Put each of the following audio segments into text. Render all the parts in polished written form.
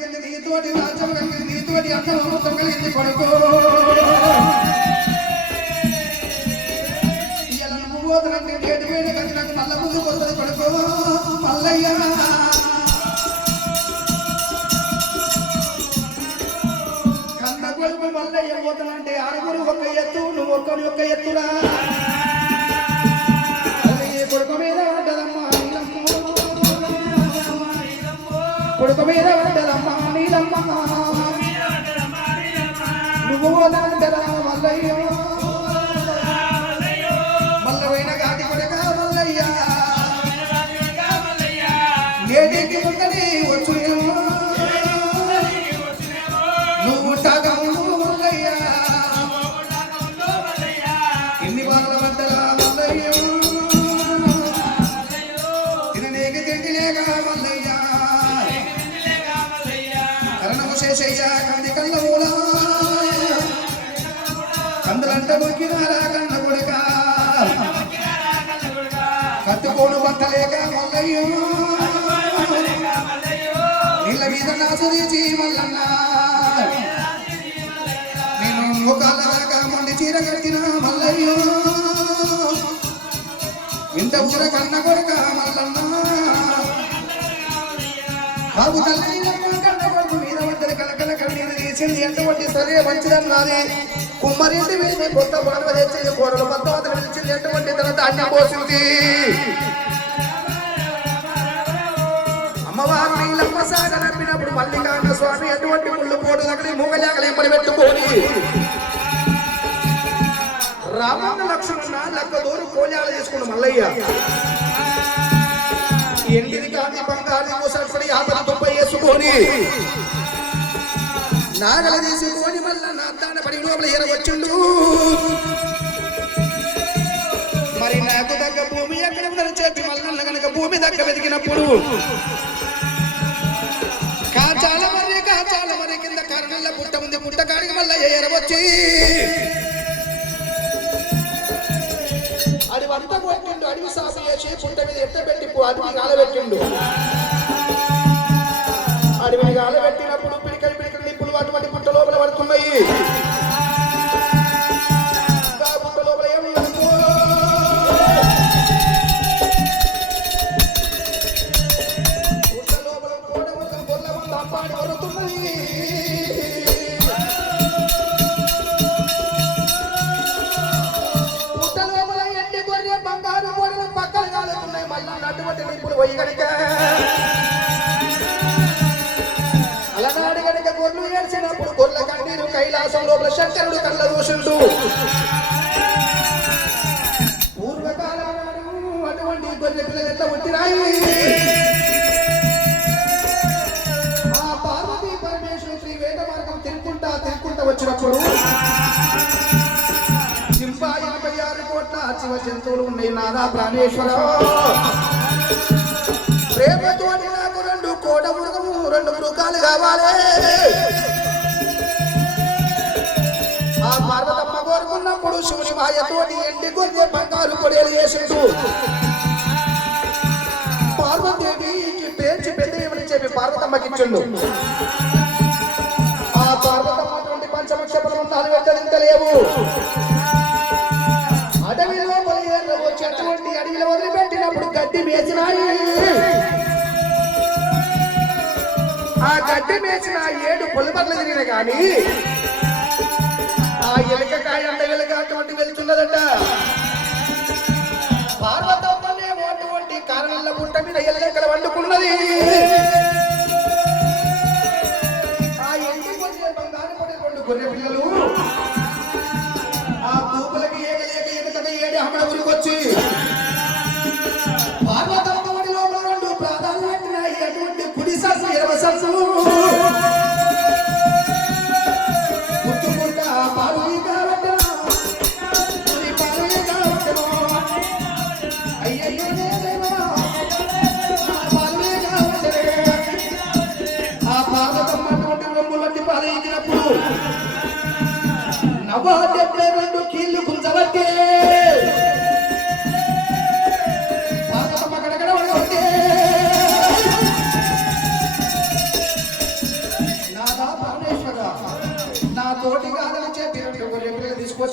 కలిగింది నీతోటి రాజ్యం కలిగింది నీతోటి అన్నం కలిగింది కొడుకు ఇలా నువ్వు పోతున్నట్టు గేటు వేడి కలిగి నాకు మళ్ళా ముందు పోతుంది కొడుకు మల్లయ్య కన్న కొడుకు మల్లయ్య పోతానంటే ఆరుగురు ఒక ఎత్తు నువ్వు ఒక్కడి ఒక ఎత్తురా కొడుకు మీద పడ్డదమ్మా కొడుకు మీద పడ్డదమ్మా నీలమ్మ నువ్వు పోతానంటారా మల్లయ్య మల్లవైన గాటి కొడుక మల్లయ్య నేటికి ముందని వచ్చు నువ్వు మల్లయ్య ఎన్ని బాధల పడ్డరా మల్లయ్య తినలేక తిండిలేక మల్లయ్య కరణము చేసయ్య కంది కళ్ళ మూలా కందులంట మొక్కినారా కన్న కొడుక కట్టుకోను బట్టలేక మల్లయ్య నీళ్ళ మీద నాసు తీసి మల్లన్న నేను ముఖాల వరక మొండి చీర కట్టిన మల్లయ్య ఇంత ఊర కన్న కొడుక మల్లన్న బాబు తల్లి కన్న కొడుకు మీద వద్దరు కలకల కన్నీరు తీసింది ఎంతమంది సరే మంచిదన్నది కుమ్మరింటి మీద కొత్త బాణవ తెచ్చింది కూరలు మొత్తం అతను పిలిచింది ఎంతమంది తన ధాన్యం పోసింది అమ్మవారు నీలమ్మ సాగ నమ్మినప్పుడు మల్లికార్జున స్వామి ఎటువంటి ముళ్ళు పోటు దగ్గర మూగలేకలే పడి పెట్టుకొని రామన్న లక్ష్మణ లెక్క దూరు కోలాలు చేసుకున్న మల్లయ్య ఎండిది కాని బంగారు ముసల్పడి ఆతను తుప్ప వేసుకొని నాగల తీసుకొని మళ్ళా నా దాన పడి లోపల ఎరవచ్చుండు మరి నాకు దగ్గర భూమి ఎక్కడ ఉందని చెప్పి మళ్ళీ కనుక భూమి దగ్గర వెతికినప్పుడు కాచాల మరి కింద కారణంలో పుట్ట ఉంది పుట్ట కాడికి మళ్ళీ ఎరవచ్చి అడివి అంతా కొట్టిండు అడివి సాగు చేసి పుట్ట మీద ఎట్ట పెట్టి అడివి గాలబెట్టిండు అడవిని గాలబెట్టినప్పుడు పిడికలు నిప్పులు అటువంటి పుట్ట లోపల పడుతున్నాయి పుట్ట లోపల ఏమున్నది పుట్ట లోపల గొల్ల మంది అప్పాడి పడుతున్నాయి పుట్ట లోపల ఎండి గొర్రె బంగారు గొర్రెలు పక్కన కాలుతున్నాయి మళ్ళీ అటువంటి నిప్పులు పోయి కనుక అలనాడు కనుక గొర్రెలు ఏడ్చినప్పుడు గొర్రెల కన్నీరు కైలాసం లోపల శంకరుడు కళ్ళ దూషుడు పూర్వకాలం అటువంటి గొర్రె పిల్లలు ఎట్లా పుట్టినాయి ఆ పార్వతీ పరమేశ్వరు శ్రీ వేద మార్గం తిరుక్కుంటా వచ్చినప్పుడు సింపా 86 కోట్ల శివ జంతువులు ఉన్నాయి నాదా ప్రాణేశ్వర ప్రేమతోటి నాకు 2 కోట మృగము 2 మృగాలు కావాలి ఆ పార్వతమ్మ కోరుకున్నప్పుడు శివుని మాయతోటి ఎండి గొర్రె బంగారు కొడేలు చేసిండు పార్వతీదేవికి పేర్చి పెద్దమని చెప్పి పార్వతమ్మకి ఇచ్చిండు ఆ పార్వతమ్మ అటువంటి పంచమక్ష పర్వతాలు వెక్కదించలేవు అడవిలో బలియేరు వచ్చి అటువంటి అడవిలో వదిలిపెట్టినప్పుడు గడ్డి మేసినాయి ఆ గడ్డి మేసిన 7 పొలిమర్లు తిరిగిన కానీ ఆ ఎలుకకాయ అంత వెలుక అటువంటి వెళ్తున్నదట పార్వతమ్మనే అటువంటి కారణంలో పుట్ట మీద ఎల్లెక్కల వండుకున్నది ఆ ఎండి గొర్రె బంగారు పడే 2 గొర్రె పిల్లలు ఆ తూపులకి ఏగలేక ఎగతక ఏడి అమ్మడ ఊరికొచ్చి పార్వతమ్మ వడి లోపల 2 ప్రాణాలు పెట్టినాయి అటువంటి కుడి సస్సు 20 సస్సు పుట్టుకుంటా పాలు కాబట్టి అయ్యయ్యో ఆ పార్వతమ్మ అటువంటి రొమ్ములట్టి పాలయించినప్పుడు 72 కీళ్ళు గుంజబట్టే పార్వతమ్మ గడగడ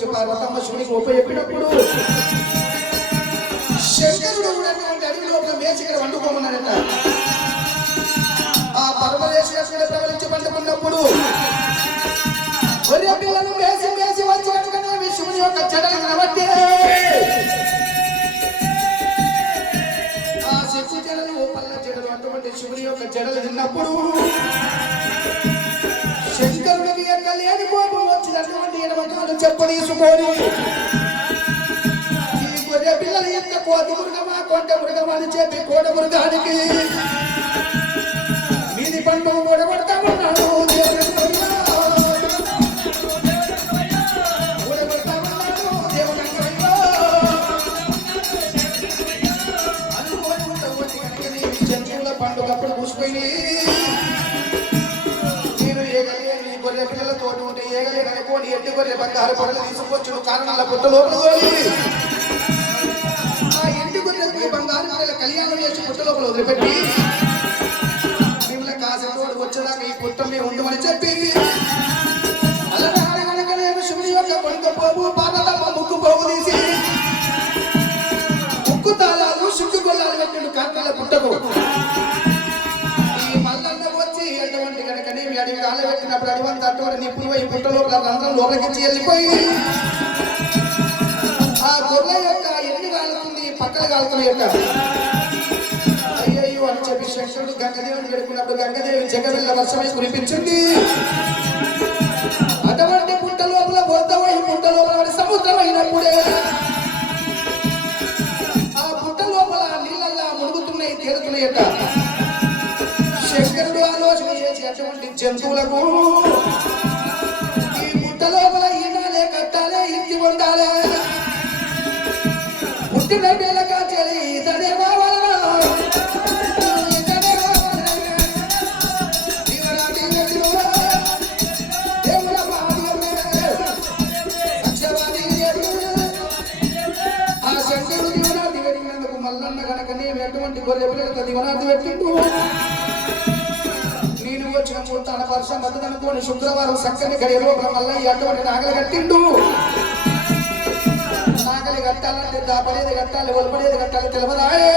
వచ్చి పార్వతమ్మ శివునికి ఉపయోగపడినప్పుడు శంకరుడు ఉన్నటువంటి అడవి లోపల మేచికర వండుకోమన్నాడట. ఆ పరమేశ్వరుడు ప్రవలించి పండుకున్నప్పుడు ఒరే పిల్లలు మేసి మేసి వచ్చినట్టుగానే శివుని యొక్క చెడలు నిలబట్టే ఆ శక్తి చెడలు పల్ల చెడలు అటువంటి శివుని యొక్క చెడలు తిన్నప్పుడు శంకరుడికి ఎక్క లేని కోపం వచ్చినటువంటి ఎడమకాలు చెప్పదీసుకొని ఈ గొర్రె పిల్లలు ఎంత కోతి మృగమా కొండ మృగమా అని చెప్పి కోట మృగానికి మీది పండు ఓడగొడతామన్నాడు. జంతువుల పండుగప్పుడు కూసిపోయి గొర్రె పిల్లలతో ఉంటే ఏగలేని అనుకోని ఎట్టి గొర్రె బంగారు పొడలు తీసుకొచ్చును కారణాల పుట్ట లోపల ఆ ఇంటి గొర్రెకి బంగారు పొడల కళ్యాణం చేసి పుట్ట లోపల వదిలిపెట్టి మిమ్మల్ని కాసేపు వచ్చేదాకా ఈ పుట్టమే ఉండమని చెప్పి అలాగే శివుని యొక్క పడుకపోవు పార్వతమ్మ ముక్కు పోగు తీసి ముక్కు తాళాలు శుక్కు గొల్లాలు పెట్టిండు కారణాల పుట్టకు. అడిగి కాలబెట్టినప్పుడు అడివంతా అటువంటి నిప్పులు పోయి పుట్ట లోపల రంధ్రం లోపలికి వెళ్ళిపోయి ఆ గొర్రె యొక్క ఎన్ని కాలుతుంది పక్కన కాలుతున్న యొక్క అయ్యయ్యో అని చెప్పి శంకరుడు గంగదేవిని పెడుకున్నప్పుడు గంగదేవి జగవిల్ల వర్షమై కురిపించింది. అటువంటి పుట్ట లోపల బొద్దమై పుట్ట లోపల సముద్రం అయినప్పుడే ఆ పుట్ట లోపల నీళ్ళల్లా మునుగుతున్నాయి తేలుతున్నాయట. శంకరుడు ఆలోచన చేసి అటువంటి జంతువులకు ఈ పుట్ట లోపల ఈనాలే కట్టాలే ఇంటి ఉండాలి పుట్టిన పిల్ల కాచాలి ఇతడే ఆ శంకరుడు దివనార్థి పెట్టినందుకు మల్లన్న కనుక నేను ఎటువంటి గొర్రె పిల్లలతో దివనార్థి పెట్టిండు. నేను వచ్చిన మూర్తాన వర్షం వద్దనుకోని శుక్రవారం చక్కని గడియ లోపల మల్లయ్య అటువంటి నాగలి కట్టిండు. నాగలి కట్టాలంటే దాపడేది కట్టాలి ఒలపడేది కట్టాలి తెలవదాయే.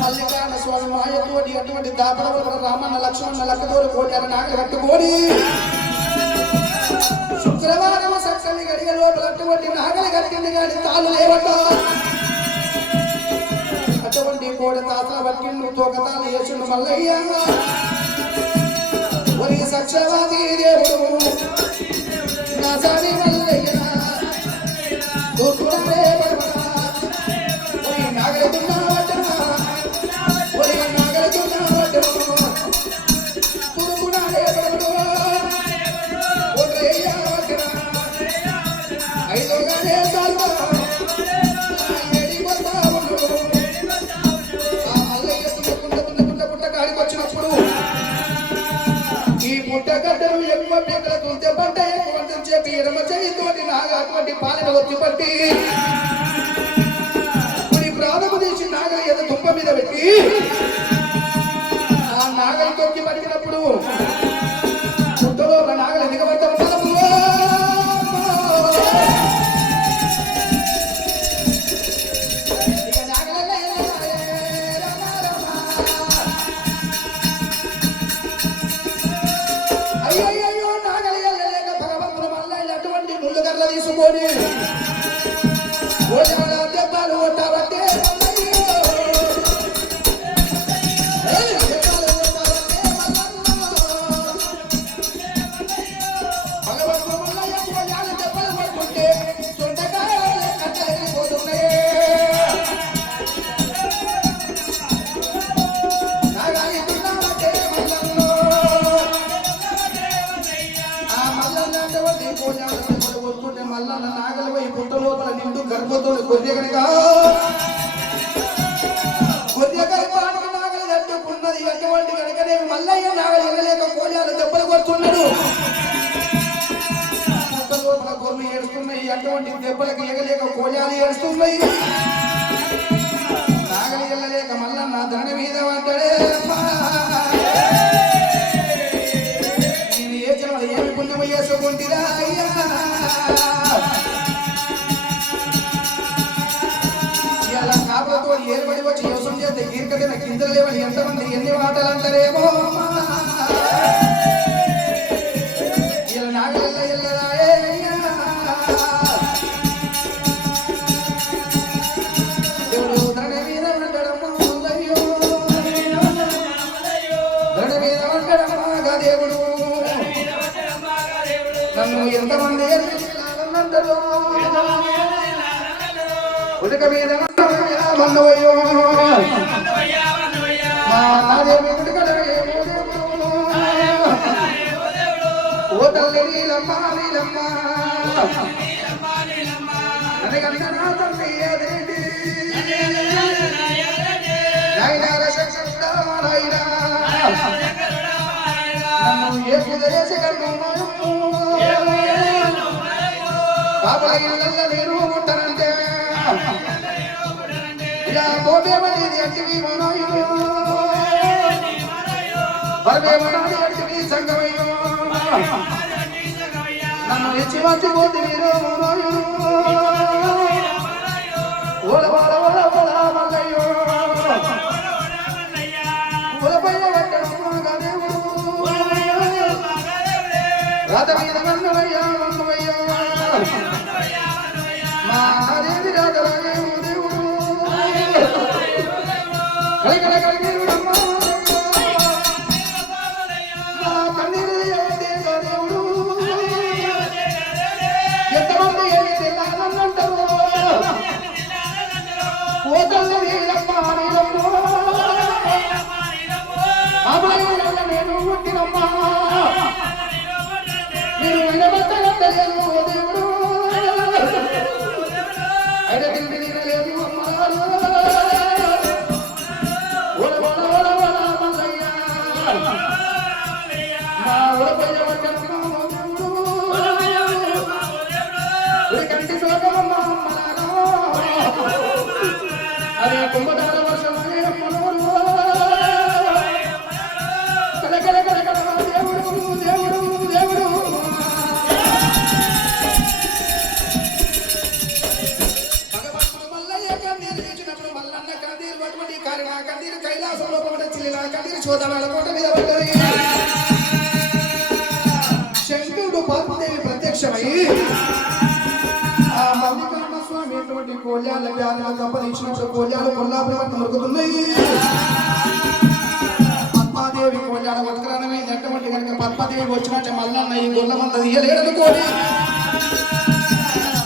మల్లికార్జున స్వామి మాయతోటి అటువంటి దాపడ ఒలపడ రామన్న లక్ష్మణ లక్కతోడు కోటాల నాగలి కట్టుకొని శుక్రవారం చక్కని గడియ లోపల అటువంటి నాగలి కట్టింది కానీ తాళ్ళు లేవట. అటువంటి కోడి తాత పట్టిండు తోకతాలు వేసిండు మల్లయ్య. ఒరి సత్యవాది దేవుడు నా సారి మల్లయ్య తూర్పుడే పడమడా ఒరి నాగలితున్నా వడ్డనా ఒరి నాగలితున్నా వడ్డను తూర్పుడే పడమడు ఒడ్రయ్య వడ్డనా ఐదోగానే సాల్వా పుట్టగడ్డలు ఎక్కువ పీకల తుంటే పంట ఎక్కువ చెప్పి ఎడమ చేయితోటి నాగ అటువంటి పాలన వచ్చి పట్టి కొన్ని ప్రాణము తీసి నాగలి ఏదో దుంప మీద పెట్టి ఆ నాగలి తొక్కి పట్టినప్పుడు పుట్టలో నాగలి దిగబడతాం అయ్యో నాగలి వెళ్ళలేక భగవంతుడు మల్లయ్య అటువంటి ముళ్ళు గర్ర తీసుకొని దెబ్బలు కొట్టాబట్టే భగవంతుడు మల్లయ్య దెబ్బలు కొట్టుకుంటే తొండకాయలు కట్టలేకపోతున్నాయి. నాగాలి తిన్నామంటే మల్లన్న నాగలి పోయి పుట్ట లోపల నిండు గర్భతో గొర్రె కనుక గొర్రె గర్భానికి నాగలి తట్టుకున్నది. అటువంటి కనుకనే మల్లయ్య నాగలి వెళ్ళలేక కోజాలు దెబ్బలు కొడుతున్నాడు. పుట్ట లోపల గొర్రెలు ఏడుస్తున్నాయి. అటువంటి దెబ్బలకు ఎగలేక కోజాలు ఏడుస్తున్నాయి. నాగలి వెళ్ళలేక మల్లన్న ధన మీద పడ్డాడే. నేను ఏ జన్మలో ఏమి పుణ్యము చేసుకుంటిరా అయ్యా నన్ను ఎంతమంది అంటారు ఉదక మీద మన్నవయ్యో నాదేవి ఉడకడ ఓ తల్లి నీలమ్మ నీలమ్మ ನನಗಂದ ನಾ ತಮ್ಮಿ ಅದೇಂటి నాయనార శంకరుడ నాయన నన్ను ఏ కుదిరేసి కన్ను బాబా ఇళ్ళల్లో నేను ఉంటానంటే ఇలా పోబేమనేది అంటివి మనోయుడు బరబేమనాది అంటివి సంగమయ్యో నన్ను ఇచ్చి వచ్చి పోతే మీరు మనోయుడు ఓల ఓల ఓల ఓల మల్లయ్యో ఓలపయ్య వెంకటమ్మ గదేవు రాత మీద మన్నవయ్యా మన్నవయ్యా మా దేవి రాజరాజేవు దేవుడు కలిగల కలిగిరుడమ్మ మా కన్నీరు దేవుడు ఎంతమంది ఏమి తెల్లానంటారు ఓ తల్లి నీలమ్మ నీలమ్మ అమ్మాయిల నేను పుట్టినమ్మా నేను వినబట్టలేదు ఓ దేవుడు అయిన తిండి తినలేదు అమ్మారు ఓల ఓల ఓల ఓల మల్లయ్య మా ఓలపయ్య వడ్డమ్మ దేవుడు కంటి సోకమ్మ అమ్మలారా అరే కుంభదార వర్షమే అమ్మలోరు కలకల కలకల దేవుడు దేవుడు దేవుడు భగవంతుడు మల్లయ్య కన్నీరు తీర్చినప్పుడు మల్లన్న కన్నీరు పట్టుబడి కారణ కన్నీరు కైలాసంలో పడ చిల్లిన కన్నీరు చోదనాల కోట మీద పడ్డది శంకరుడు పార్వదేవి ప్రత్యక్షమై ఆ మల్లికార్జున స్వామి ఎటువంటి కోల్యాల వ్యాధులు సంపాదించినప్పుడు కోల్యాలు కొల్లాపురం దొరుకుతున్నాయి పద్మాదేవి కోల్యాల ఉత్కరణమైంది అటువంటి కనుక పద్మాదేవి వచ్చినట్టే మల్లన్న ఈ గొల్ల మంద తీయలేడనుకోని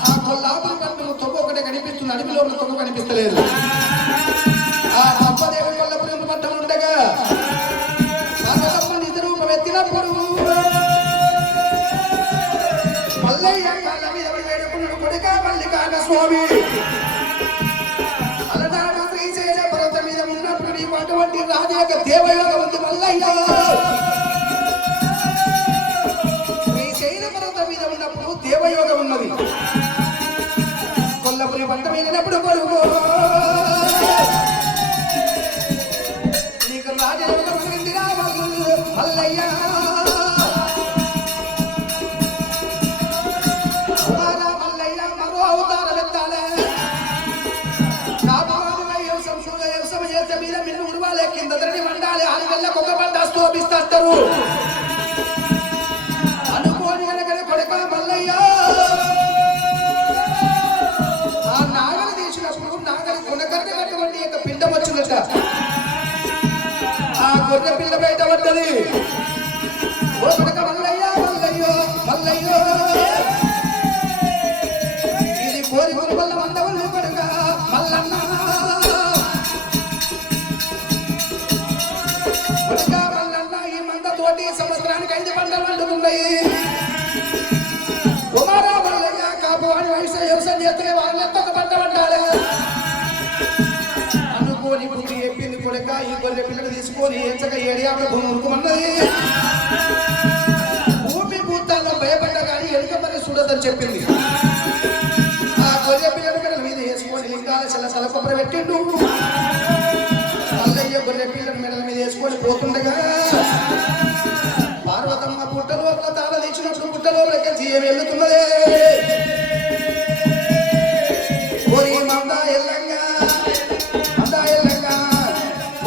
ఆ కొల్లాపురం పట్టణం తొక్క ఒకటే కనిపిస్తుంది అడవిలో ఉన్న తొక్క కనిపిస్తలేదు ఆ పద్మాదేవి కొల్లపురం పట్టణం ఉండగా నిజ రూపం ఎత్తినప్పుడు మల్లయ్య కాళ్ళ మీద వేడుకున్నాడు కొడుక మల్లికార్జున స్వామి అలనాడు శ్రీశైల పర్వతం మీద ఉన్నప్పుడు నీకు అటువంటి రాజు యొక్క దేవయోగం ఉంది మల్లయ్య శ్రీశైల పర్వతం మీద ఉన్నప్పుడు దేవయోగం ఉన్నది కొల్లపురి పంట వెళ్ళినప్పుడు కొడుకు నీకు రాజయోగం కలిగిందిరా మల్లయ్య అనుకోని కొడుక మల్లయ్య ఆ నాగలి తీసినప్పుడు నాగలి కొనకర్ని కట్టుబడి యొక్క పిండం వచ్చిందట ఆ గొర్రె పిల్ల బయట పడ్డది ఓ కొడుక మల్లయ్య మల్లయ్యో మల్లయ్యో ఇది కోరి కొను వల్ల వందవల్లు కొడుక మల్లన్న కొడుక సంవత్సరానికి 5 పంటలు వండుతున్నాయి కుమారా మల్లయ్య కాపు అని వయసు వ్యవసాయం చేస్తే వాళ్ళని ఎంత పంట వండాలి అనుకోని భూమి చెప్పింది కొడుక ఈ గొర్రె పిల్లలు తీసుకొని ఎంచక ఏడియాల భూమి ఉరుకుమన్నది భూమి భూతాల్లో భయపడ్డ కానీ ఎలుక మరి చూడదని చెప్పింది ఆ గొర్రె పిల్లల పిల్లల మీద వేసుకొని లింగాల చిల్ల తలకొప్పర పెట్టిండు మల్లయ్య గొర్రె పిల్లల మెడల మీద వేసుకొని పోతుండగా పార్వతమ్మ పుట్ట లోపల తాళ తెచ్చినప్పుడు పుట్ట లోపలికి జీవం వెళ్తున్నదే ఓరి మంద ఎల్లంగా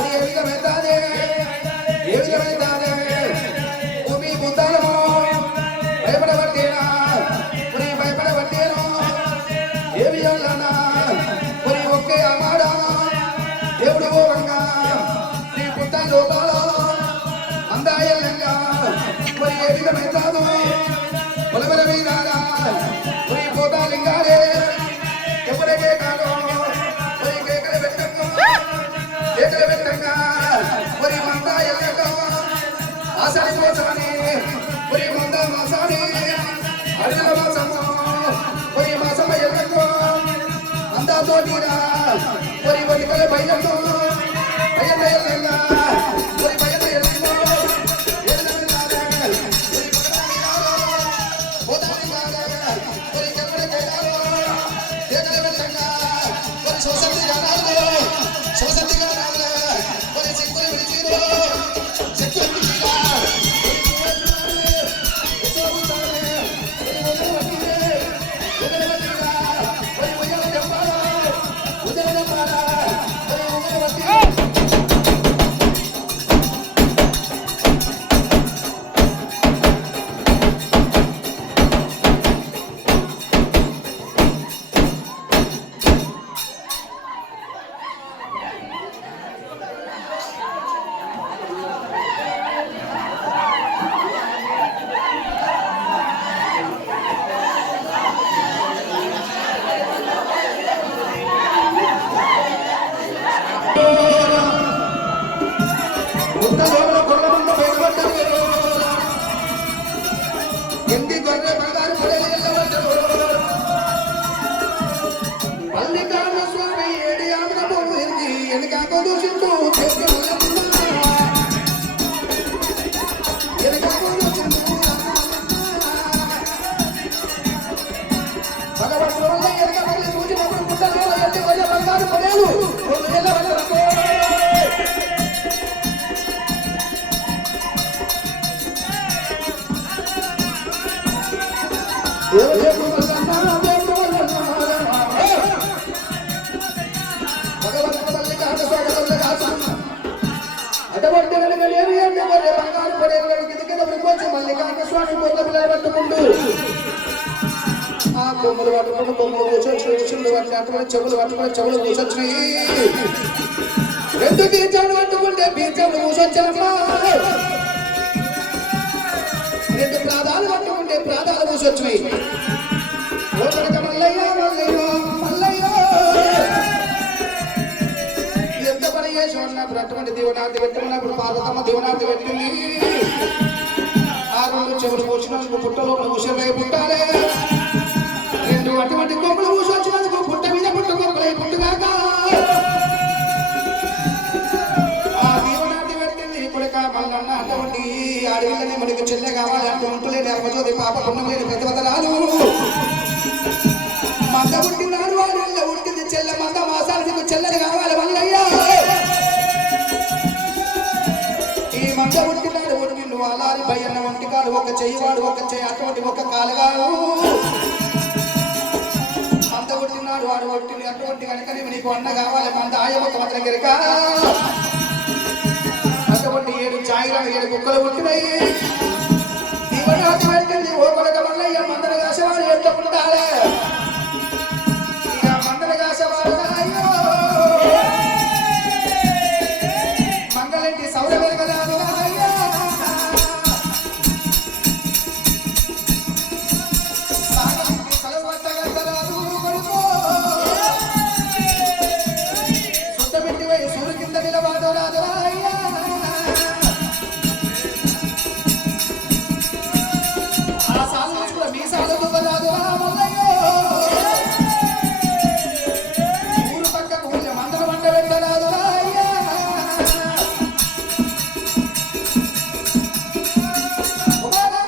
ఏ విధమైతాదే భూమి భూతాలము భయపడబట్టేనా పురి భయపడబట్టేను ఏవి అల్లనా పురి ఒకే అమాడా దేవుడు ఓరంగా నీ పుట్ట లోపల అందాయల్లంగా మరి ఏ విధమైతాదో ఆషాఢ మాసమని ఒరి మంద మాసాని అడిల మాసము ఒరి మాసమ ఎల్లకో అందాతో నీరా ఒరి ఒలికల బయలతో అయ్యన్న ఎల్ల ఒరి బయల ఎల్ల ఓదాని మారా ఒరి కమ్మడ కేదారో దేగల వెంటంగా ఒరి సోసంతి గానాలు సోసంతి గానాలు ఒరి సిక్కులు విడిచిరో సిక్కులు విడిచిరా కొమ్మలు పట్టుకుని కొమ్మలు కూర్చొని చెవులు పట్టుకుని చెవులు కూర్చొచ్చినాయి రెండు బీజాలు పట్టుకుంటే బీజాలు కూర్చొచ్చారమ్మా రెండు ప్రాధాలు పట్టుకుంటే ప్రాధాలు కూర్చొచ్చినాయి మల్లయ్య మల్లయ్యో మల్లయ్యో ఎంత పని చేసి ఉన్నప్పుడు అటువంటి దీవనార్థి పెట్టుకున్నప్పుడు పార్వతమ్మ దీవనార్థి పెట్టింది ఆ రెండు చెవులు కూర్చున్నందుకు పుట్టలో కూర్చొని పుట్టాలే రెండు అటువంటి కొమ్మలు కూర్చొచ్చినందుకు పుట్ట మీద పుట్ట కొమ్మలై పుట్టుగాక ఆ దీవనార్థి పెట్టింది కొడుక మల్లన్న అటువంటి అడవిలోనే మనకి చెల్లె కావాలి అంటూ ఉంటలేని అమ్మచోది పాప పుణ్యలేని ప్రతివదరాలు మంద పుట్టినాడు వాడు ఉంటుంది చెల్లె మంద మాసాలకు చెల్లెలు కావాలి మల్లయ్య ఈ మంద పుట్టినాడు ఒడిగిళ్ళు అలారి భయన్న వంటి కాడు ఒక చెయ్యివాడు ఒక చెయ్యి అటువంటి ఒక కాలుగాడు మంద పుట్టినాడు వాడు ఒట్టిని అటువంటి కనుక నీకు అన్న కావాలి మంద ఆయ ఒక మాత్రం గిరక అటువంటి 7 ఛాయలు 7 కుక్కలు పుట్టినాయి దీవనార్థి పెట్టింది ఓ కొడక మల్లయ్య మందన కాసేవాడు ఎంత ఉండాలి ఇక మందన కాసేవాడు అయ్యో మంగళంటి సౌర వెలగదాదు అయ్యో సాగలింటి సలవట్టగలరాదు కొడుకో సుట్ట పెట్టి పోయి సూర్యు కింద నిలవాడు రాదు అయ్యా ఆ సాలు కూడా మీ సాలు దువ్వరాదు మల్లయ్యో ఊరు పక్కకు వెళ్ళి మందల వంట పెట్టరాదు అయ్యా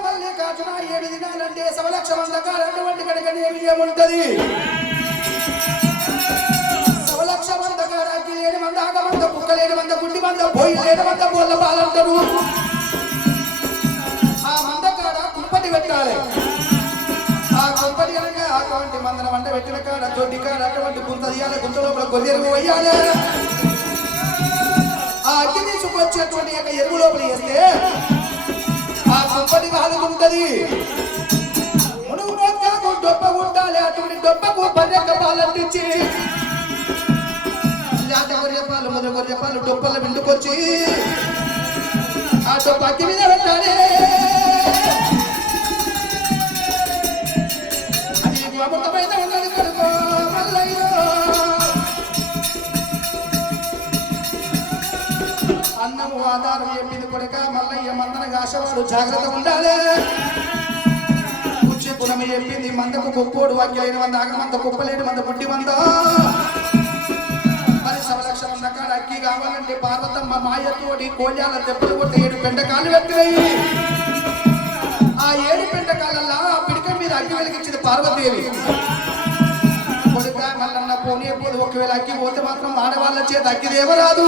మళ్ళీ కాచున 7 దినాలంటే సవలక్ష వందకాలు అటువంటి కనుక ఏముంటది సవలక్ష వందకారాకి 7 మంది ఆగమంద కుక్కలేని మంద గుడ్డి మంద పోయి 7 మంద బోళ్ళ పాలంటారు ఆ మంద కాడ కుంపటి పెట్టాలి ఆ కుంపటి కనుక అటువంటి మందల వంట పెట్టిన కాడ తొడ్డి కాడ అటువంటి గుంత తీయాలి గుంత లోపల కొద్దిరుగు వేయాలి ఆ అగ్గి తీసుకొచ్చేటువంటి యొక్క ఎరువు లోపల వేస్తే ఆ కుంపటి కాలుకుంటది మునుగు నోట్లకు డొప్ప ఉండాలి అటువంటి డొప్పకు పర్యక్క పాలంటించి లేత గొర్రెపాలు మొదలు గొర్రెపాలు డొప్పల విండుకొచ్చి ఆ డొప్ప అగ్గి మీద పెట్టాలి అది అమృతమైన ఉన్నది కొడుకో మల్లయ్యో అన్నము ఆధారం చెప్పింది కొడుక మల్లయ్య మందన కాసేవాడు జాగ్రత్త ఉండాలి. కూర్చి గుణమి చెప్పింది మందకు కుప్పోడు వాక్యలేని మంద ఆగమంత కుప్పలేని మంద పుట్టి మంద మరి సవలక్ష మంద కాడ అక్కి కావాలంటే పార్వతమ్మ మాయతోటి కోళ్యాల దెబ్బలు కొట్టి 7 పెంటకాలు పెట్టినాయి. ఆ 7 పెంటకాలల్లా పిడిక మీద అగ్గి వెలిగించింది పార్వతీదేవి. కొడుక మల్లన్న పోనీ పోదు, ఒకవేళ అగ్గి పోతే మాత్రం ఆడవాళ్ళ చేత అగ్గి దేవరాదు.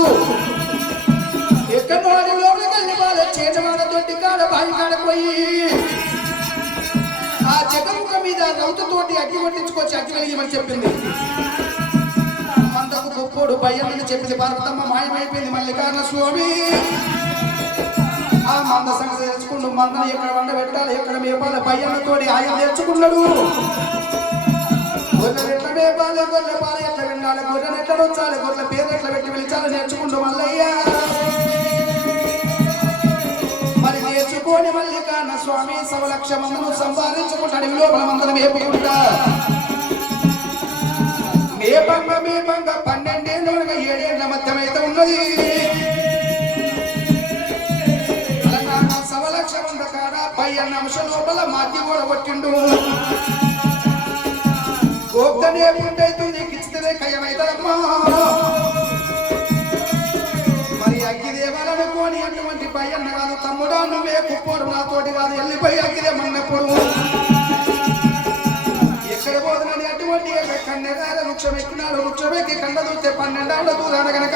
ఎక్కడో అడవిలోకి వెళ్ళి వాళ్ళ చేతమాడ తోటి కాడ బావి కాడకు పోయి ఆ జగముఖ మీద రౌతుతోటి అగ్గి కొట్టించుకొచ్చి అగ్గి వెలిగిమని చెప్పింది. మందకు గొప్పోడు భయ్యని చెప్పింది. పార్వతమ్మ మాయమైపోయింది. మల్లికార్జున స్వామి ఆ మంద సంగతి తెచ్చుకుంటూ మందను ఎక్కడ వండ పెట్టాలి, ఎక్కడ మేపాలి భయ్యన్నతోటి ఆయన తెచ్చుకున్నాడు. గొర్రెలు ఎట్లా మేపాలి, గొర్రెల పాలు ఎట్లా వినాలి, గొర్రెలు ఎట్లా వచ్చాలి, గొర్రెల పేరు ఎట్లా పెట్టి పిలిచాలి నేర్చుకుంటూ మల్లయ్య మరి నేర్చుకొని మల్లికార్జున స్వామి సవలక్ష మందను సంపాదించుకుంటూ అడవి లోపల మందను మేపుకుంటా మేపంగ 12 ఏళ్ళ 7 ఏళ్ళ మధ్యమైతే ఉన్నది. సవలక్ష మంద కాడ 15 నిమిషాల లోపల మాకి కూడా కొట్టిండు. గోప్తనే పుండైతుంది కిచ్చితే కయ్యమైతదమ్మా. మరి అగ్గి దేవాలనుకోని అటువంటి పయ్యన్న కాదు తమ్ముడా నువ్వే కుప్పోడు నాతోటి కాదు వెళ్ళిపోయి అగ్గిదేమన్నప్పుడు ఎక్కడ పోదునని అటువంటి కన్నెగార వృక్షం ఎక్కినాడు. వృక్షం ఎక్కి కండ చూస్తే 12 ఏళ్ల దూరాన కనుక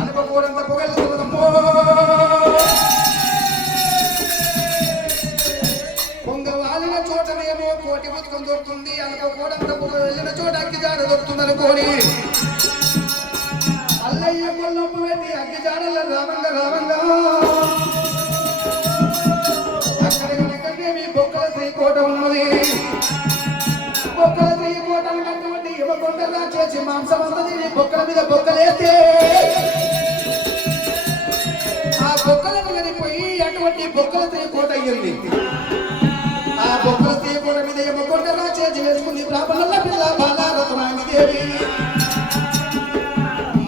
అనుకోడంత పొగలుతుందమ్మో. పొంగ వాలిన చోటనేమో కోటి పుస్తకం దొరుకుతుంది, అనుకోడంత పొగ వెళ్ళిన చోట అగ్గిజాడ దొరుకుతుంది అనుకోని అల్లయ్య కొల్లొప్పు పెట్టి అగ్గిజాడల రావంగా రావంగా అక్కడ కనుకనే మీ బొక్కల శ్రీకోట ఉన్నది. బొక్కల శ్రీకోటలు కట్టుబడి ఇవ్వకుండా చేసి మాంసం వస్తుంది. బొక్కల మీద బొక్కలేస్తే ఆ బొక్కలను కనిపోయి అటువంటి బొక్కల శ్రీకోట అయ్యింది. ఆ బొక్కల శ్రీకోట మీద ఇవ్వకుండా చేసి వేసుకుంది బ్రాహ్మణుల పిల్ల బాలారత్నాంగిదేవి.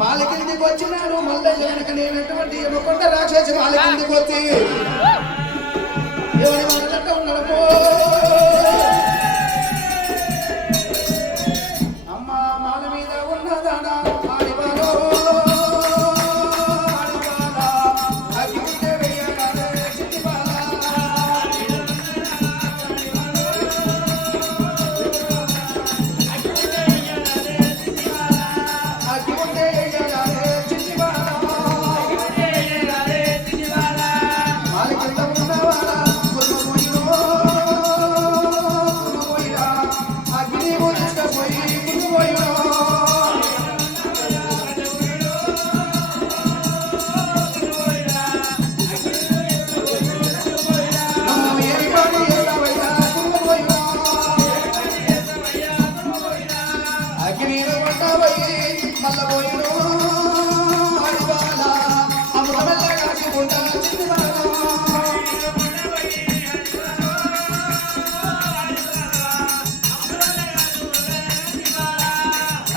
మాల కిందికి వచ్చినాడు మల్లయ్య వెనక నేనటువంటి ఇవ్వకుండా రాక్షసి మాల కిందికి వచ్చి ఎవరి మనట ఉన్నాడు. అమ్మ మాల మీద ఉన్నదాడా ఆడివారో అగ్గి ఉంటే వెయ్యాలి చిట్టి బాల అగ్గి ఉంటే వెయ్యాలి చిట్టి బాల మాల కింద ఉన్నవాడా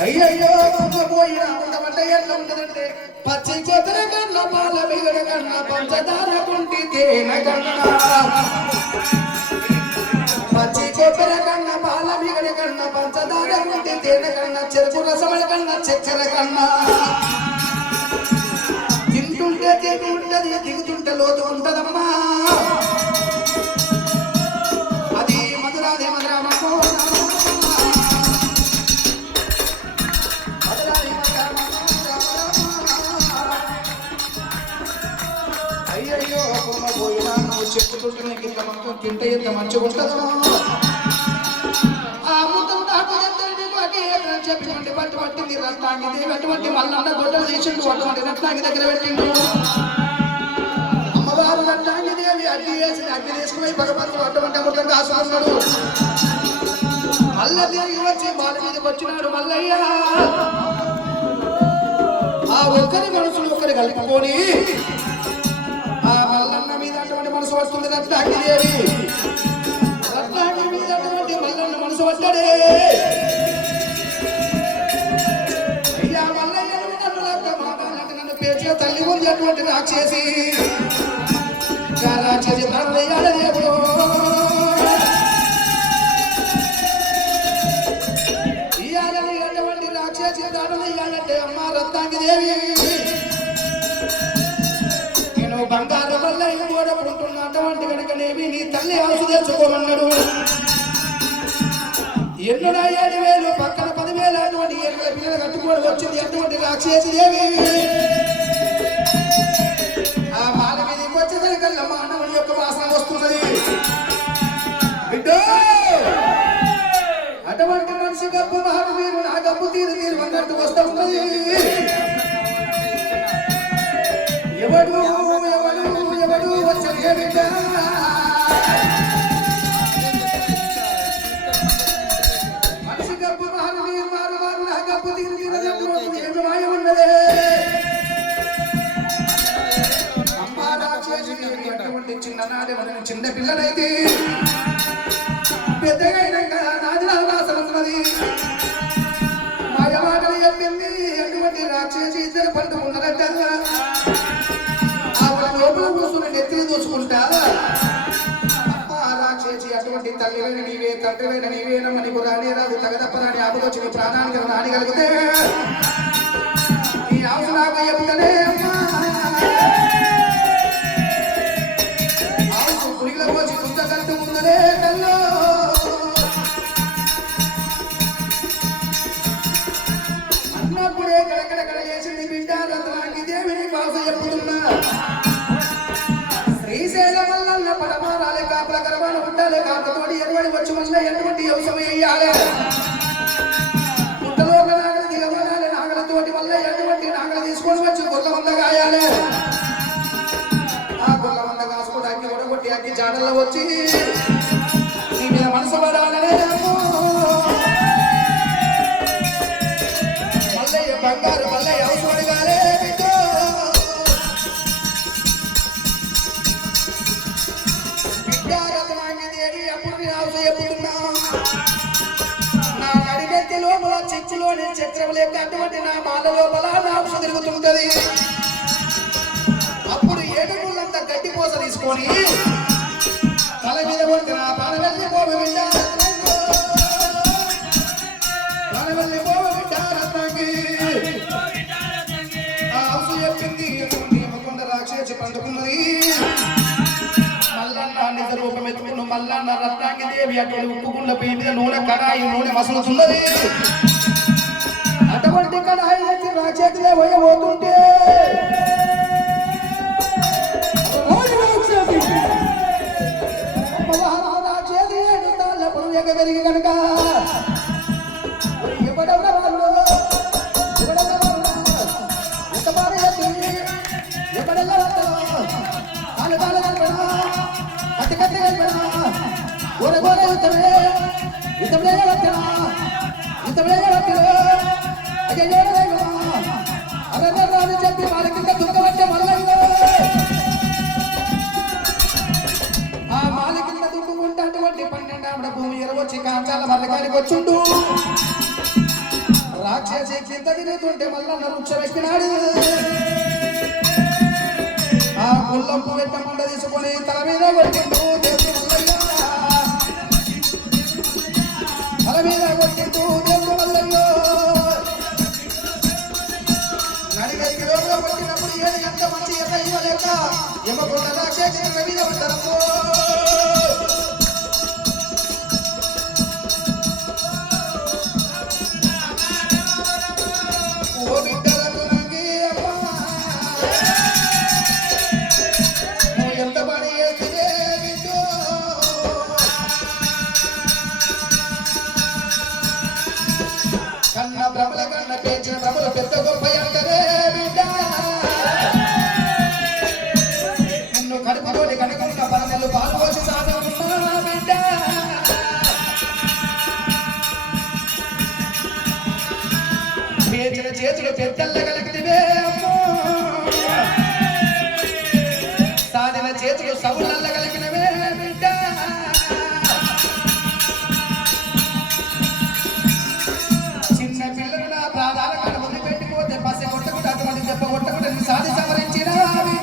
అయ్యయ్యో పోయినా ఉండమంట ఎట్లా ఉంటదంటే పచ్చి చెదర కన్నా పాల మిగడ కన్నా పంచదార కుంటి తేనె కన్నా పచ్చి చెదర కన్నా పాల మిగడ కన్నా పంచదార కుంటి తేనె కన్నా చెరుకు రసమల కన్నా చక్కెర కన్నా తింటుంటే తిండి ఉంటది దిగుతుంటే లోతు ఉంటదమ్మా. అది మధురాదే మధురామో అయ్యయ్యో కొమ్మ పోయినా నువ్వు చెప్పుకుంటే నీకు ఇంత మంచి తింటే ఇంత మంచిగా ఉంటుందో. ఆ ముద్దం నాకు చెప్పినటువంటి బట్టి పట్టింది రత్నాంగిది అటువంటి మల్లన్న గొడ్డలు తీసిండు అటువంటి రత్నాంగి దగ్గర పెట్టిండు. అమ్మవారు రత్నాంగిదేవి అగ్గి వేసి అగ్గి తీసుకుపోయి భగవంతుడు అటువంటి అమృతం కాసుకున్నాడు. మల్ల తిరిగి వచ్చి బాల మీదకి వచ్చినాడు మల్లయ్య. ఆ ఒక్కరి మనసులు ఒక్కరి కలుపుకొని ఆ మల్లన్న మీద అటువంటి మనసు వస్తుంది రత్నాంగిదేవి. రత్నాంగి మీద అటువంటి మల్లన్న మనసు వస్తాడే. అయ్యా మల్లయ్య నన్ను పేర్చిన తల్లి గురించి అటువంటి అటువంటి రాక్షసి రాక్షసి ప్రాణయ్యాల దేవుడు ఇయాలని అటువంటి రాక్షసి ప్రాణయ్యాలంటే అమ్మ రత్నాంగి దేవి నేను బంగారు వల్ల ఇంకోడపడుతున్న అటువంటి కనుకనేవి నీ తల్లి ఆసు తెచ్చుకోమన్నాడు ఎన్నుడా 7,000 పక్కన 10,000 అటువంటి ఏళ్ళ పిల్లలు కట్టుకొని వచ్చింది అటువంటి రాక్షసి దేవి ఆ బాల మీదకి వచ్చేసరికల్లా మానవుని యొక్క వాసన వస్తున్నది అటువంటి మనిషి గబ్బు మహావీరు నా గబ్బు తీరు తీరు అన్నట్టు వస్తూ ఉన్నది ఎవడు ఎవడు ఎవడు వచ్చే బిడ్డ మనిషి గబ్బు మహావీరు మారు మారు నా గబ్బు తీరు తీరు ఏమి మాయ ఉన్నదే అమ్మా రాక్షసి అటువంటి చిన్ననాటి మనం చిన్న పిల్లలైతే పెద్దగైనాక నాది నాశనది మాయ మాటలు చెప్పింది అటువంటి రాక్షసి ఇద్దరు పండుకున్నారట ఆవిడ లోపల కూర్చుని నెత్తిని దూసుకుంటా రాక్షసి అటువంటి తల్లివైన నీవే తండ్రివైన నీవేనమ్మ నీకు రాని రాదు తగదప్పరాని ఆపదొచ్చి నీ ప్రాణానికి రాని కలిగితే నీ ఆవు నాకు చెప్తానే అమ్మా ఆవు పురిగిల పోసి పుస్తకంటూ ముందరే కల్లో అన్నప్పుడే కడకడకడ చేసింది బిడ్డ రత్నాంగి దేవిని భాష చెప్పుతున్నా శ్రీశైలం వల్ల పడమారాలే కాపుల కరవాణ ఉండాలి కాకతోటి ఎరువడి వచ్చి వల్ల ఎటువంటి అవసరం వేయాలి పుట్టలోక నాగలు దిగబడాలి నాగలతోటి వల్ల ఎటువంటి నాగలు తీసుకొని వచ్చి గొల్ల మంద గాయాలి ఆ గొల్ల మంద కాసుకుంటే అగ్గి ఒడగొట్టి అగ్గి జాడల్లో వచ్చి నీ మీద మనసు పడాలనే మల్లయ్య బంగారు మల్లయ్య అవసరం కాలే నా నడినెత్తి లోపల చిచ్చులోని చక్రం లేక అటువంటి నా మాల లోపల నాంస తిరుగుతుంటది అప్పుడు ఏడుగుళ్ళంతా గడ్డి పోస తీసుకొని తల మీద కొడితే నా పానవెల్లి పోవ బిడ్డ పానవెల్లి పోవ బిడ్డ రత్నాంగి ఆ అవసు చెప్పింది కొండ రాక్షసి పండుకున్నది మల్లన్న నిజ రూపం ఎత్తుకున్న మల్లన్న రత్నాంగి దేవి అటువంటి ఉప్పుకున్న పొయ్యి మీద నూనె కడాయి నూనె మసులుతున్నది అటువంటి కడాయి తెచ్చి నా చేతిలో పోయబోతుంటే నా చేతి తాళ్ళప్పుడు ఎగగలిగి కనుక ఎవడెవడ వాళ్ళు ఎవడెవడ వాళ్ళు ఎంత బాగా ఎవడెల్ల తాను తాను కలపడా కత్తి కత్తి కలపడా గోర గోర యుద్ధమే యుద్ధంలో వస్తున్నా యుద్ధంలో వస్తున్నా అయ్యో అరని చెప్పి వాళ్ళ కింద దుఃఖవచ్చే మల్లయ్యో ఆ మాల కింద దుఃఖుకుంటే అటువంటి 12 భూమి ఎరవచ్చి కాంచాల మల్లగానికి వచ్చుండు రాక్షసి కింద తిరుగుతుంటే మల్లన్న వృక్షం ఎక్కినాడు ఆ గుల్లంపు వెట్టమండ తీసుకొని తల మీద కొట్టిండు దేవుడు మల్లయ్య తల మీద కొట్టిండు దేవుడు మల్లయ్య నడిగెత్తిలో కొట్టినప్పుడు ఏది ఎంత మంచి ఎర్ర ఇవ్వలేక ఎమ్మకొండ రాక్షసి మీద పడ్డారమ్మో ఓ బిడ్డలకు నంగి అమ్మా ఎంత పని చేస్తే బిడ్డో కన్న భ్రమల కన్న పేచిన భ్రమల పెద్ద గొప్ప అంటరే బిడ్డ నిన్ను కడుపుతోటి కనుకున్న పరనెల్లు పాలు పోసి సాధుకున్నా బిడ్డ పేచిన చేతులు పెద్దల్ల కలిగితే అమ్మో సాధిన చేతులు సవులల్ల కలిగినవే బిడ్డ చిన్న పిల్లలు నా ప్రాణాల కడ వదిలిపెట్టిపోతే పసి కొట్టకుండా అటువంటి దెబ్బ కొట్టకుండా సాధి సంహరించిన బిడ్డ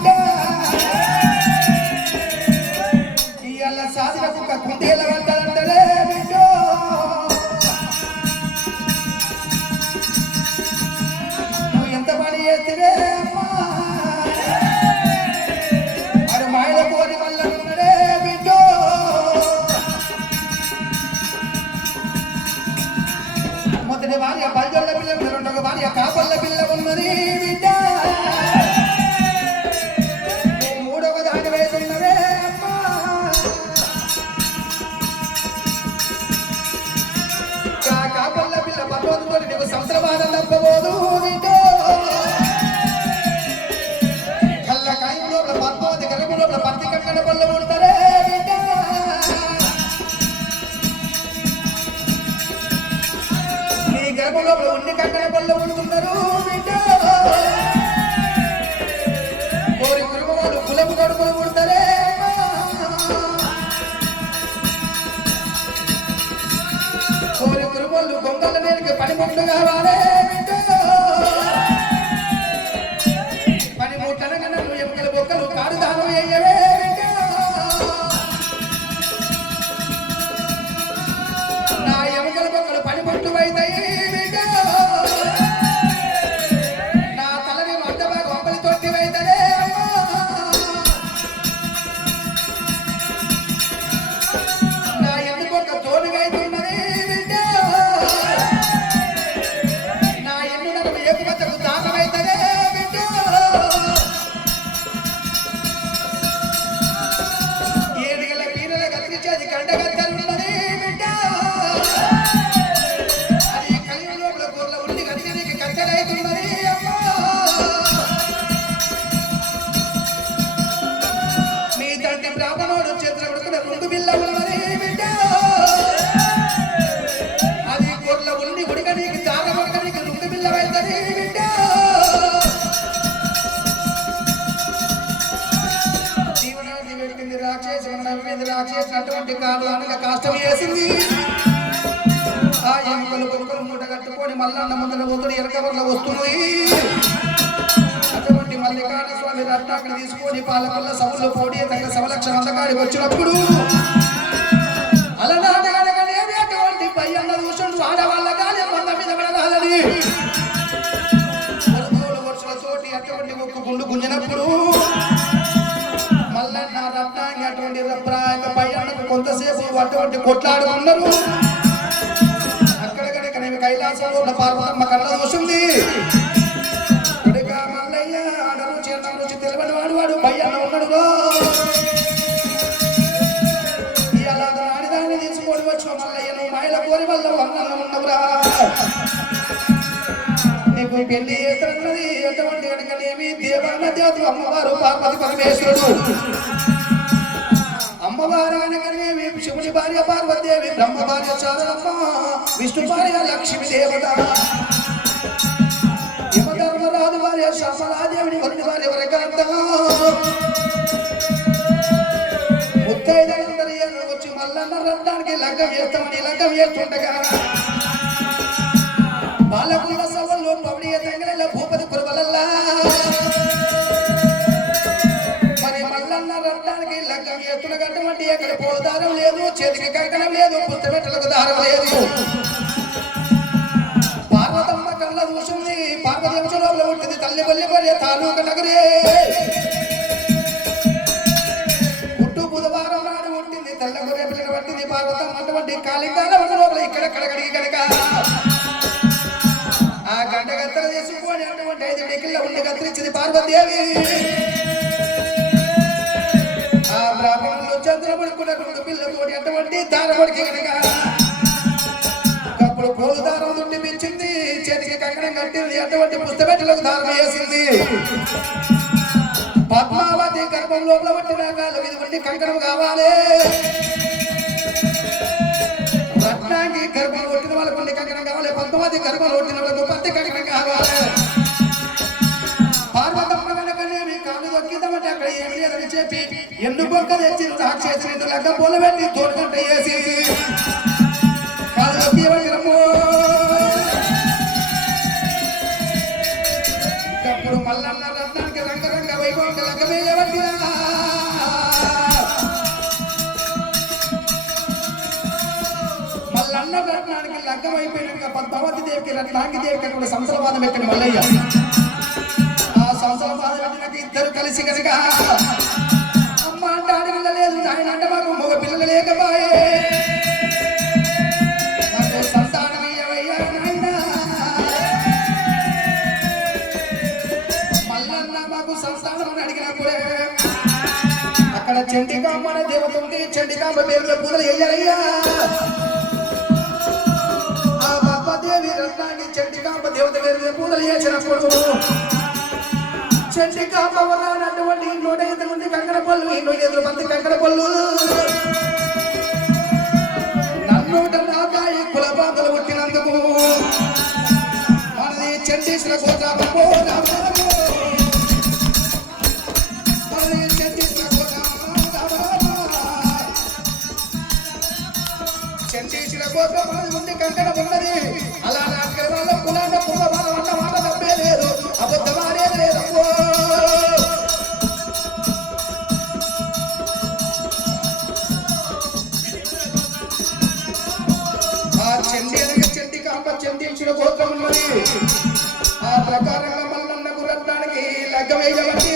రాక్షేసినటువంటి కాదు అనగా కష్టం చేసింది. ఆ ఎముకలు బొక్కలు మూట కట్టుకొని మల్లన్న ముందర పోతుడు ఎరకవర్ల వస్తుంది. అటువంటి మల్లికార్జున స్వామి రత్నాకని తీసుకొని పాలకొల్ల సభల్లో పోటీ తగ్గ సవలక్షణ అందకాడికి వచ్చినప్పుడు అలనాటి అనగనేది అటువంటి పయ్యన్న దూషణుడు ఆడవాళ్ళ కానీ మంద మీద పడరాలని వర్షులతోటి అటువంటి ఒక్క గుండు గుంజినప్పుడు మల్లన్న రత్నాంగి అటువంటి పయ్యన్నకు కొంతసేపు అటువంటి కొట్లాడుకున్నారు. అక్కడికనే కైలాసంలో ఉన్న పార్వతమ్మ కళ్ళ చూసింది. మల్లయ్య ఆడ నుంచి అన్న నుంచి తెలియని వాడు పయ్యన్న ఉన్నాడు. తీసుకొని వచ్చిన మల్లయ్యను మాయల కోరి వల్ల వందన ఉన్నవురా. నీకు పెళ్లి చేస్తున్నది ఎటువంటి వెనకనేమి దేవాన దేవత అమ్మవారు పార్వతి పరమేశ్వరుడు. అమ్మవారు అనగానేమి శివుని భార్య పార్వతీదేవి, బ్రహ్మ భార్య చారమ్మ, విష్ణు భార్య లక్ష్మీ దేవత, యమధర్మరాజు భార్య శ్యామలాదేవిని, వరుణి భార్య వరకాంత, ముత్తైదులందరూ వచ్చి మల్లన్న రత్నానికి లగ్గం చేస్తామని లగ్గం చేస్తుండగా బాలకుల సభల్లో పౌడియ తెంగల భూపతి కురవలల్లా మరి మల్లన్న రత్నానికి లగ్గం చేస్తున్నటువంటి ఎక్కడ పోలు దారం లేదు, చేతికి కంకణం లేదు, పుస్తమెట్టలకు దారం లేదు. పార్వతమ్మ కళ్ళ చూసింది. పార్వతమ్మ లోపల ఉంటుంది తల్లి బల్లి పడే తాలూక నగరే. పార్వతం అటువంటి కాలికాల లోపల ఇక్కడ కడిగి కనుక ఆ గంట గత్తర చేసుకొని అటువంటి 5 డికిళ్ళ ఉండి కత్తిరించింది పార్వతీదేవి. ఆ బ్రాహ్మణులు చంద్ర పడుకున్నటువంటి పిల్లతోటి అటువంటి దారపడికి కనుక అప్పుడు పోలు దారం దుండి పెంచింది, చేతికి కంకణం కట్టింది, అటువంటి పుస్తమెట్టలకు దారం వేసింది. పద్మావతి గర్భం లోపల పట్టినాక ఇది వంటి కంకణం కావాలి. రత్నాంగి గర్భం కొట్టిన వాళ్ళకు కొన్ని కంకణం కావాలి, పద్మావతి గర్భం కొట్టిన వాళ్ళకు పత్తి కంకణం కావాలి. పార్వతమ్మ కనుకనేమి కాళ్ళు దొక్కిద్దామంటే అక్కడ ఏమి లేదని చెప్పి ఎండు బొక్క తెచ్చి రాక్షసి లెక్క పూల పెట్టి తోడుగంట వేసి కాళ్ళు దొక్కియమంటారమ్మో. అప్పుడు మల్లన్న రత్నానికి రంగరంగ వైభవంగా లగ్గమే ఎవరినా మల్లన్న రత్నానికి లగ్గం అయిపోయినాక పద్మావతి దేవికి రత్నాంగి దేవికి కూడా సంసలవాదం పెట్టిన మల్లయ్య. ఆ సంసలవాదం పెట్టినాక ఇద్దరు కలిసి కనుక అమ్మ అంటే ఆడపిల్ల లేదు, ఆయన అంటే మాకు మగ పిల్లలు లేకపోయే, మాకు సంతానం ఇయ్యవయ్యా నాయన, మల్లన్న మాకు సంతానం అని అడిగినప్పుడే అక్కడ చండికాంబ అనే దేవత ఉంది. చండికాంబ పేరులో పూజలు వేయాలయ్యా. రత్నాన్ని చండికాంబ దేవత పేరు పూజలు చేసినప్పుడు చండికాంబ వరానటువంటి 105 మంది కంకణ పళ్ళు, 105 మంది కంకణ పళ్ళు, నన్ను నాకాయి కులపాతలు పుట్టినందుకు మనది చండీశ్వర గోత్రము, మనది చండీశ్వర చండీశ్వర గోత్రం మనది ముందు కంకణ ఉన్నది. అలా నాటి వాళ్ళ కులాన్న పూర్వవాదం అన్న మాట తప్పే లేదు, అబద్ధమాడేది లేదమ్మో. ఆ చండీ అనగా చండికాంబ చండీశ్వర గోత్రం ఉన్నది. ఆ ప్రకారంగా మల్లన్నకు రత్నానికి లగ్గం వేయబట్టి